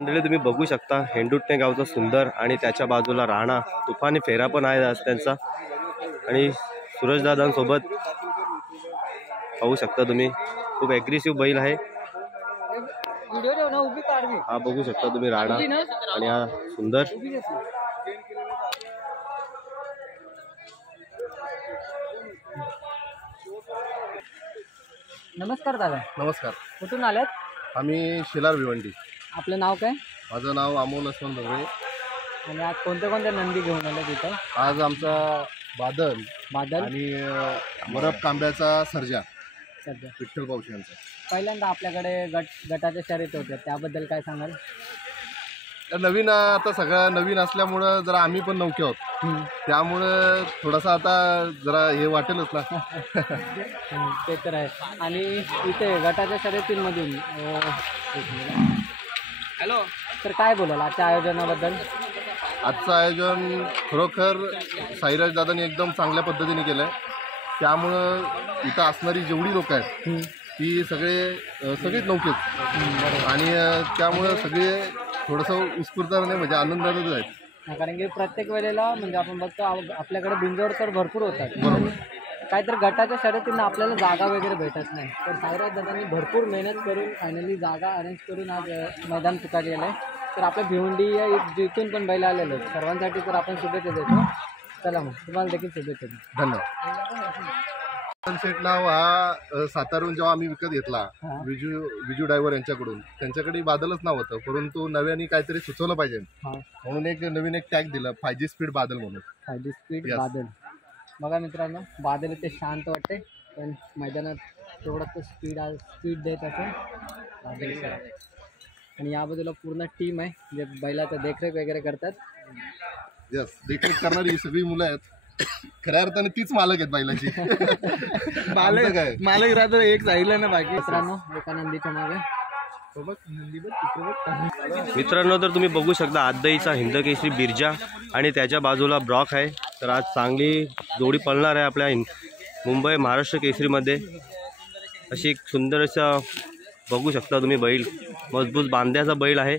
मंडळी तुम्ही बघू शकता हेंडुटणे गावचा सुंदर आणि त्याच्या बाजूला राणा तुफानी फेरा पण आहे आज त्यांचा आणि सूरजदादांसोबत पाहू शकता तुम्ही खूप ॲग्रेसिव्ह बैल आहे हा बघू शकता तुम्ही राणा आणि हा सुंदर नमस्कार दादा. नमस्कार. कुठून आल्यात? आम्ही शेलार भिवंडी. आपलं नाव काय? माझं नाव अमोल लक्ष्मण भोगळे. आणि आज कोणत्या कोणत्या नंदी घेऊन आले तिथं? आज आमचा बादल आणि मरब कांब्याचा सर्जा सध्या विठ्ठल पावशी यांचा. पहिल्यांदा आपल्याकडे गटाच्या शर्यत होत्या, त्याबद्दल काय सांगाल? नवीन आता सगळं नवीन असल्यामुळं जरा आम्ही पण नौके आहोत, त्यामुळं थोडासा आता जरा हे वाटेलच ना. ते तर आहे. आणि इथे गटाच्या शर्यतींमधून हॅलो, तर काय बोलाल आजच्या आयोजनाबद्दल? आजचं आयोजन खरोखर साईराज दादांनी एकदम चांगल्या पद्धतीने केलं आहे. त्यामुळं इथं असणारी जेवढी लोक आहेत ती सगळीच नौकेत आणि त्यामुळं सगळे थोडंसं उत्स्फूर्ताने म्हणजे आनंदातच आहेत. कारण की प्रत्येक वेळेला म्हणजे आपण बघतो आपल्याकडे बिंजोड तर भरपूर होतात, बरोबर. काहीतरी गटाच्या शर्यतींना आपल्याला जागा वगैरे भेटत नाही, तर साईराज दादांनी भरपूर मेहनत करून फायनली जागा अरेंज करून आज मैदान पुकारलेलं आहे. तर आपल्या भिवंडी जिथून पण बैल आलेले आहेत सर्वांसाठी तर आपण शुभेच्छा देतो. चला मग तुम्हाला देखील शुभेच्छा देतो. धन्यवाद. सनसेट नाव हा सातारून जेव्हा आम्ही विकत घेतला विजू ड्रायव्हर यांच्याकडून, त्यांच्याकडे बादलच नाव होतं, परंतु नव्याने काहीतरी सुचवलं पाहिजे म्हणून नवीन एक टॅग दिला 5G स्पीड बादल म्हणून. 5G speed Badal. बघा मित्रांनो, बादल ते शांत वाटते पण मैदानात तेवढा तो स्पीड देत असेल बादल सर. आणि या बाजूला पूर्ण टीम आहे जे बैलाचं देखरेख वगैरे करतात. यस, देखरेख करणारी ही सगळी मुलं आहेत. खऱ्या अर्थाने तीच मालक आहेत बैलाची. मालक राहतो एक राहिलं ना बाकी. मित्रांनो, एका नंदीच्या मागे मित्रांनो तर तुम्ही बघू शकता आदईचा हिंदकेसरी बिरजा आणि त्याच्या बाजूला ब्रॉक आहे. तर आज चांगली जोडी पळणार आहे आपल्या मुंबई महाराष्ट्र केसरीमध्ये. अशी एक सुंदर असा बघू शकता तुम्ही बैल, मजबूत बांध्याचा बैल आहे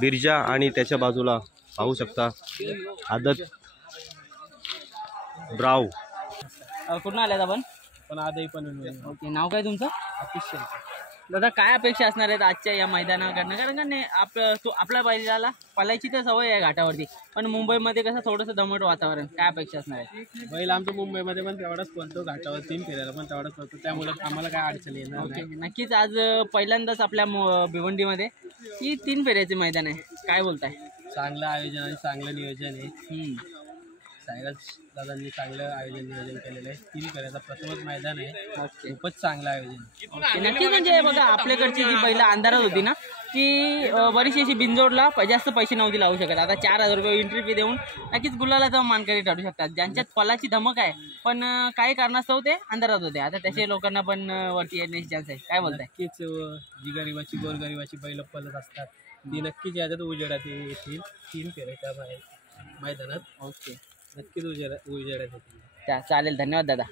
बिरजा आणि त्याच्या बाजूला पाहू शकता आदत ब्राव. कुठून आल्यात आपण? पण आदही पण. ओके, नाव काय तुमचं? ऑफिशियल. दादा, काय अपेक्षा असणार आहेत आजच्या या मैदानाकडनं? कारण का आपल्या बैलाला पळायची तर सवय आहे घाटावरती, पण मुंबईमध्ये कसं थोडंसं दमट वातावरण, काय अपेक्षा असणार आहे? बैल आमच्या मुंबईमध्ये पण तेवढाच पळतो, घाटावर 3 फेऱ्याला पण तेवढाच पळतो, त्यामुळे आम्हाला काय अडचण येणार ओके, नक्कीच. आज पहिल्यांदाच आपल्या भिवंडीमध्ये ही 3 फेऱ्याचे मैदान आहे, काय बोलताय? चांगलं आयोजन आणि चांगलं नियोजन आहे. साईराज दादांनी चांगलं आयोजन नियोजन केलेलं आहे. 3 फेऱ्याचा प्रथमच मैदान आहे, खूपच चांगलं आयोजन. नक्कीच. म्हणजे बघा, आपल्याकडची जी पहिला अंधारात होती ना, ती बरीचशी अशी बिनजोडला जास्त पैसे नव्हती लावू शकत. आता 4,000 रुपये एंट्री फी देऊन नक्कीच गुलालाचा मानकरी ठरू शकतात, ज्यांच्यात फलाची धमक आहे पण काही कारणास्तव ते अंधारात होते. आता त्याच्या लोकांना पण वरती येण्याची चान्स आहे, काय बोलताय? नक्कीच. जी गरिबाची गोरगरिबाची बैल पळत असतात ती नक्कीच याच्यात उजेडात येतील. 3 फेऱ्याच्या मैदानात. ओके, नक्कीच उजेडात येतील. चालेल, धन्यवाद दादा.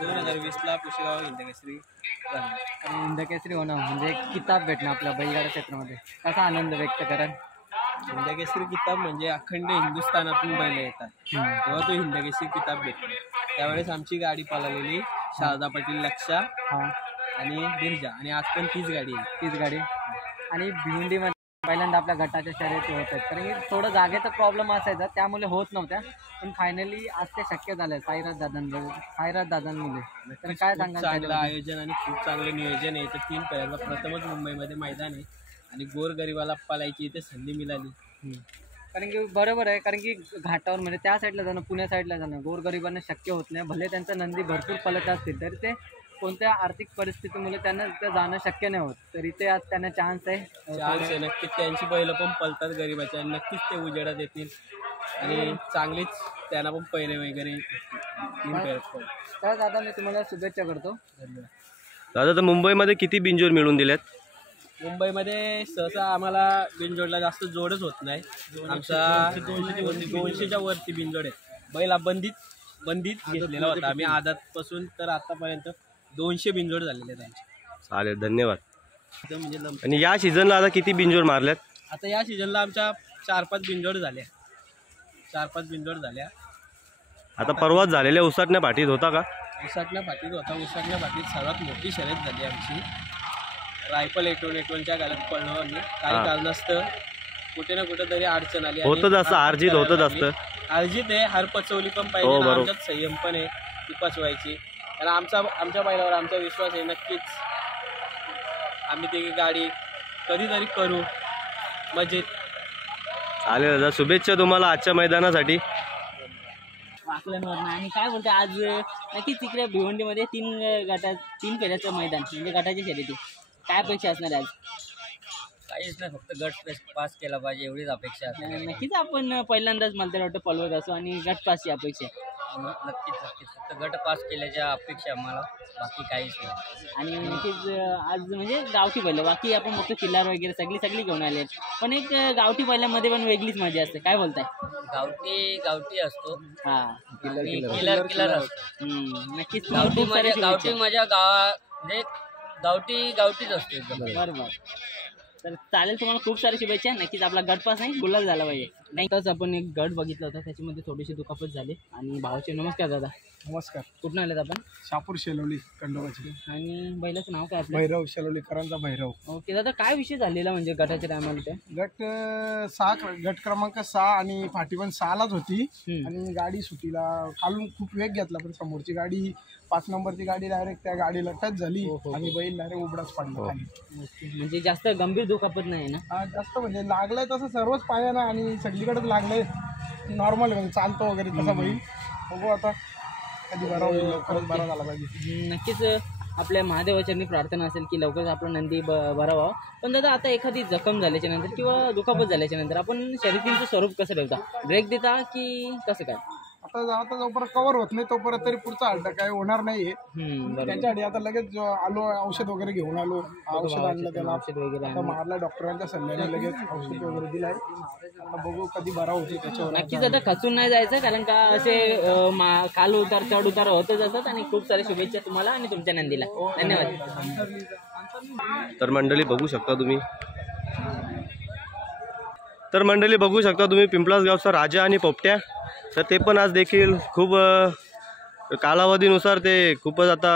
2020ला पुशेगाव हिंदकेसरी झाला. हिंदकेसरी होणं म्हणजे एक किताब भेटणं आपल्या बैलगाडा क्षेत्रामध्ये, कसा आनंद व्यक्त कराल? हिंदकेसरी किताब म्हणजे अखंड हिंदुस्थानातून बैल येतात तेव्हा तो हिंदकेसरी किताब भेटतो. त्यावेळेस आमची गाडी पळालेली शारदा पाटील, लक्षा आणि बिरजा, आणि आज पण तीच गाडी. आणि भिवंडीमध्ये पहिल्यांदा आपल्या गटाच्या शर्यती होत आहेत, कारण की थोडं जागेचा प्रॉब्लेम असायचा, त्यामुळे होत नव्हत्या, पण फायनली आज ते शक्य झालं साईराज दादांमुळे. तर काय सांगा? चांगलं आयोजन आणि खूप चांगलं नियोजन आहे. 3 फेऱ्याचा प्रथमच मुंबईमध्ये मैदान आहे आणि गोरगरिबाला पालायची इथे संधी मिळाली. कारण की बरोबर आहे, कारण की घाटावर म्हणजे त्या साईडला जाणं, पुण्या साईडला जाणं गोरगरिबांना शक्य होत नाही. भले त्यांचा नंदी भरपूर पलट असतील तरी ते कोणत्या आर्थिक परिस्थितीमुळे त्यांना तिथं जाणं शक्य नाही होत, तर इथे आज त्यांना चान्स आहे. नक्कीच त्यांची बैलं पण पळतात गरिबाच्या, आणि नक्कीच ते उजेडात येतील आणि चांगलीच त्यांना पण पहिले वगैरे 3 फेऱ्यात. तर दादा, मी तुम्हाला शुभेच्छा करतो. धन्यवाद. दादा, तर मुंबईमध्ये किती बिनजोड मिळून दिल्यात? मुंबईमध्ये सहसा आम्हाला बिनजोडला जास्त जोडच होत नाही. आमचा 200च्या वरती बिनजोड आहे. बैला बंदीत घेतलेला होता आम्ही आदातपासून तर आतापर्यंत 200 बिनजोड झालेले आहेत. चालेल, धन्यवाद. एकदम म्हणजे आणि या सीझनला आता किती बिंजोड मारल्यात? आता या सीझनला आमच्या 4-5 बिंजोड झाल्या. 4-5 बिंजोड झाल्या. आता परवाच झालेल्या उसाटण्या पाठीत होता का? उसाटण्या पाठीत होता. उसाटण्या पाठीत सर्वात मोठी शर्यत झाली आमची. रायफल 81-81च्या गाड्यात पळलो आम्ही. काही कारणास्तव कुठे ना कुठे तरी अडचण आली. होतच असं, अर्जित होतच असतं. अर्जित आहे, हार पचवली पण पाहिजे. आमच्यात संयम पण आहे ती पचवायची. कारण आमच्या बैलावर आमचा विश्वास आहे. नक्कीच आम्ही ती गाडी कधीतरी करू मजेत. चालेल दादा, शुभेच्छा तुम्हाला आजच्या मैदानासाठी. वाकलनवरनं. आणि काय बोलते आज नक्कीच तिकडे भिवंडीमध्ये 3 फेऱ्याचं मैदान म्हणजे गटाची शर्यती, काय अपेक्षा असणार आज? काहीच नाही, फक्त गट पास केला पाहिजे एवढीच अपेक्षा आहे. नक्कीच आपण पहिल्यांदाच मला तर वाटतं पळवत असो आणि गट पासची अपेक्षा आहे. नक्कीच फक्त गट पास केल्याच्या अपेक्षा आम्हाला, बाकी काहीच नाही. आणि नक्कीच आज म्हणजे गावठी बैल, बाकी आपण बघतो किल्लार वगैरे सगळी घेऊन आले, पण एक गावठी बैलामध्ये पण वेगळीच मजा असते. काय बोलताय? गावठी असतो, हा, किलर असतो. नक्कीच गावठी मजा म्हणजे गावठीच असते एकदम. बरोबर. तर चालेल, तुम्हाला खूप सारी शुभेच्छा. नक्कीच आपला गट पास नाही गुलाल झाला पाहिजे. नाही आपण एक गट बघितला होता, त्याच्यामध्ये थोडीशी दुखापत झाली. आणि भावाचे नमस्कार दादा. नमस्कार. कुठून आलेत आपण? शापूर शेलवली खंडोबाची. आणि बैलाचं नाव काय आपलं? भैरव, शेलवलीकरांचा भैरव. ओके दादा, काय विषय झालेला म्हणजे गटाच्या टायमाला? ते गट क्रमांक 6 आणि फाटी पण 6लाच होती. आणि गाडी सुटीला खालून खूप वेग घेतला, पण समोरची गाडी 5 नंबरची गाडी डायरेक्ट त्या गाडीला टच झाली आणि बैल डायरेक्ट उबडाच पडला खाली. म्हणजे जास्त गंभीर दुखापत नाही ना? जास्त म्हणजे लागलंय तसं सर्वच पायानं आणि सगळीकडेच लागलंय. नॉर्मल म्हणजे चालतो वगैरे तसा बैल. बघू आता कधी बरा होईल, लवकरच बरा झाला पाहिजे. नक्कीच आपल्या महादेवाचरणी प्रार्थना असेल की लवकरच आपला नंदी बरा व्हावा. पण दादा, आता एखादी जखम झाल्याच्या नंतर किंवा दुखापत झाल्याच्या नंतर आपण शर्यतीचं स्वरूप कसं ठेवता? ब्रेक देता की कसं काय? आता जोपर्यंत कव्हर होत नाही तोपर्यंत तरी पुढचा हल्ला काय होणार नाहीये. त्याच्यासाठी आता लगेच आलो, औषध वगैरे घेऊन आलो. औषध आणलं त्याला, औषध वगैरे आता मारला डॉक्टरांच्या सल्ल्याने, लगेच औषध वगैरे दिलाय. आता बघू कधी बरा होतो त्याच्यावर. नक्कीच आता खचून नाही जायचं, कारण का असे खाल उतार चढ उतार होतच असतात. आणि खूप साऱ्या शुभेच्छा तुम्हाला आणि तुमच्या नंदीला. धन्यवाद. तर मंडळी बघू शकता तुम्ही पिंपळास गावचा राजा आणि पोपट्या. तर ते पण आज देखील खूप कालावधीनुसार ते खूपच आता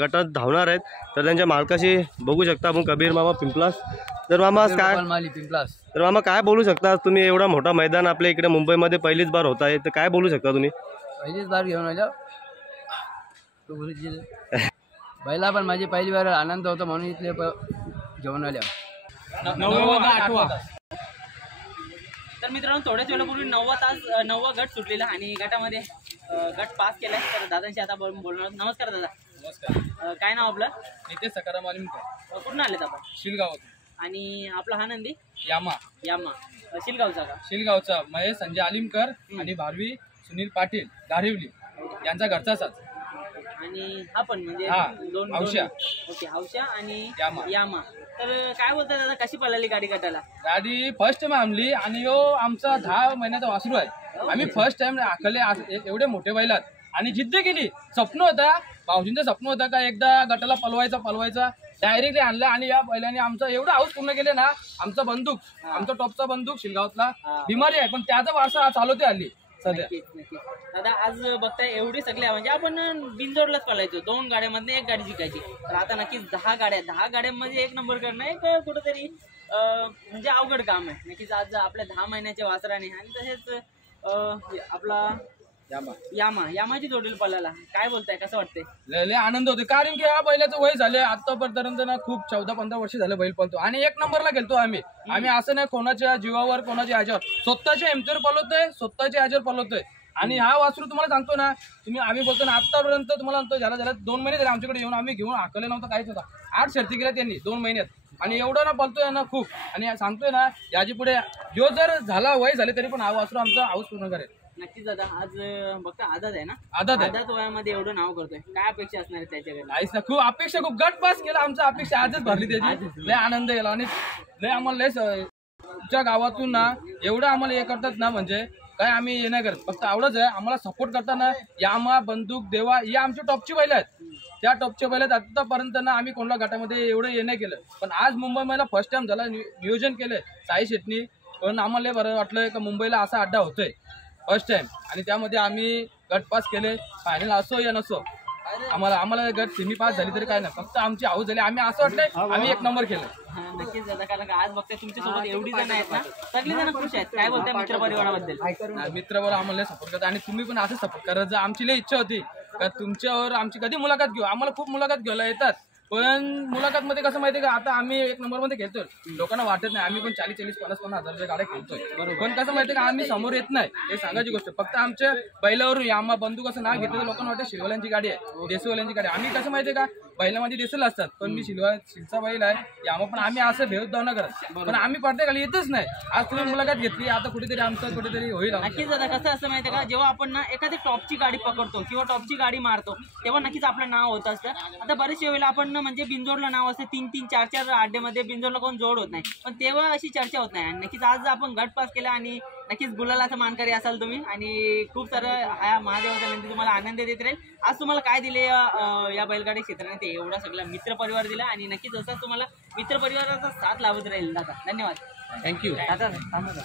गटात धावणार आहेत. तर त्यांच्या मालकाशी बघू शकता आपण, कबीर मामा पिंपलास. तर मामा तर मामा काय बोलू शकता? तुम्ही एवढा मोठा मैदान आपल्या इकडे मुंबईमध्ये पहिलीच बार होत आहे, तर काय बोलू शकता तुम्ही? पहिलीच बार घेऊन आलो बैला, पण माझी पहिली बार आनंद होता म्हणून इथले घेऊन आल्या. तर मित्रांनो, थोड्याच वेळापूर्वी 9वा गट सुटलेला आणि गटामध्ये गट पास केलाय. तर दादांशी आता बोलणार. नमस्कार दादा. नमस्कार. काय नाव आपलं? नितेश सकाराम आलिमकर. कुठून आलेत आपण? शिलगावातून. आणि आपला हा नंदी? यामा शिलगावचा का? शिलगावचा महेश संजय आलिमकर आणि भारवी सुनील पाटील गारिवली यांचा घरचा साथ. आणि हा पण म्हणजे दोन. ओके, हौशा आणि यामा. तर काय बोलतात दादा, कशी पळाली गाडी गटाला? गाडी फर्स्ट टाइम आणली आणि यो आमचा 10 महिन्याचा वासरू आहे. आम्ही फर्स्ट टाइम आखले एवढे मोठे बैलात आणि जिद्द केली. स्वप्न होता, भाऊजींचं स्वप्न होता का एकदा गटाला पलवायचा. डायरेक्टली आणला आणि या बैलाने आमचं एवढं हाऊस पूर्ण केले ना. आमचा टॉपचा बंदूक शिलगावातला बिमारी आहे, पण त्याचा वारसा चालवते आली सध्या. नक्कीच. दादा, आज बघताय एवढी सगळ्या म्हणजे आपण बिनजोडलाच पळायचो. 2 गाड्यामधनं 1 गाडी जिंकायची. तर आता नक्कीच 10 गाड्यांमध्ये 1 नंबर करणं एक कुठंतरी म्हणजे अवघड काम आहे. नक्कीच आज आपल्या 10 महिन्याच्या वासराने आणि तसेच आपला यामाची जोडील पळाला. काय बोलताय, कसं वाटतंय? लय आनंद होतो, कारण की या बैलाचं वय झाले आतापर्यंत ना खूप 14-15 वर्ष झाले बैल पळतो आणि 1 नंबरला गेलतो आम्ही. असं नाही कोणाच्या जीवावर, कोणाच्या ह्याच्यावर, स्वतःच्या हिमतीवर स्वतःच्या ह्याच्यावर पळवतोय. आणि हा वासरू तुम्हाला सांगतो ना, आम्ही बोलतो ना, आतापर्यंत तुम्हाला सांगतो झाला 2 महिने झाले आमच्याकडे येऊन. आम्ही घेऊन हाकले नव्हतं, काहीच होता. 8 शर्ती केल्या त्यांनी 2 महिन्यात. आणि एवढं ना पळतोय ना खूप. आणि सांगतोय ना, याची पुढे जो जर झाला वय झाले तरी पण हा वासरू आमचा हाऊस पूर्ण करेल. नक्कीच दादा, आज बघता आदत आहे ना? आदत वयामध्ये एवढं नाव करतोय, काय अपेक्षा असणार आहे त्याच्याकडे? नाहीच ना, खूप अपेक्षा, खूप गट पास केला. आमचा अपेक्षा आजच भरली त्याची. लय आनंद गेला आणि लय आम्हाला लय गावातून ना एवढं आम्हाला हे करतात ना, म्हणजे काय आम्ही हे नाही करत, फक्त आवडच आहे आम्हाला सपोर्ट करताना यामा, बंदूक, देवा या आमची टॉपची बैल आहेत. त्या टॉपच्या बैल आहेत. आतापर्यंत ना आम्ही कोणत्या गटामध्ये एवढं हे नाही केलं, पण आज मुंबईला फर्स्ट टाइम झाला नियोजन केलंय साई शेटनी. पण आम्हाला बरं वाटलं का मुंबईला असा अड्डा होतोय फर्स्ट टाइम, आणि त्यामध्ये आम्ही गट पास केले. फायनल असो या नसो आम्हाला गट सेमी पास झाली तरी काय नाही, फक्त आमची हाऊस झाली. आम्ही असं वाटलंय आम्ही एक नंबर केलं. नक्कीच दादा, कारण आज बघताय तुमच्यासोबत एवढी जण आहेत ना, सगळी जण खुश आहेत. काय बोलताय मित्र परिवाराबद्दल? मित्र बरोबर आम्हाला सपोर्ट करतात आणि तुम्ही पण असं सपोर्ट करा. जर आमची लई इच्छा होती का तुमच्यावर आमची कधी मुलाखत घेऊ, आम्हाला खूप मुलाखत घ्यायला येतात, पण मुलाखत मध्ये कसं माहितीये का, आता आम्ही एक नंबर मध्ये खेळतोय, लोकांना वाटत नाही आम्ही पण 40-40, 50-50 हजाराच्या गाड्या खेळतोय. पण कसं माहितीये का, आम्ही समोर येत नाही हे सांगायची गोष्ट. फक्त आमच्या बैलावरून आम्हा बंदूक असं नाव घेतलं तर लोकांना वाटतं शिलवाल्यांची गाडी आहे, देसवाल्यांची गाडी. आम्ही कसं माहितीये का, बैलामध्ये देसल असतात, पण मी शिलचा बैल आहे यामा, पण आम्ही असं भेदभाव न करत, पण आम्ही प्रत्येकाला येतच नाही. आज तुम्ही मुलाखत घेतली, आता कुठेतरी आमचं कुठेतरी होईल. नक्कीच दादा, कसं असं माहितीये का, जेव्हा आपण ना एखादी टॉपची गाडी पकडतो किंवा टॉपची गाडी मारतो, तेव्हा नक्कीच आपलं नाव होत असतं. आता बरेचशा वेळेला आपण ना म्हणजे बिंजोडला नाव असतं, 3-3, 4-4 अड्ड्यामध्ये बिंजोडला कोण जोड होत नाही, पण तेव्हा अशी चर्चा होत नाही. आणि नक्कीच आज आपण गट पास केला आणि नक्कीच गुलालाचा मानकरी असाल तुम्ही, आणि खूप सारं हा महादेवाचा नंदी तुम्हाला आनंद देत राहील. आज तुम्हाला काय दिले या बैलगाडी क्षेत्राने, ते एवढा सगळा मित्र परिवार दिला, आणि नक्कीच असाच तुम्हाला मित्र परिवाराचा साथ लाभत राहील दादा. धन्यवाद. थँक्यू. दादा थांबा.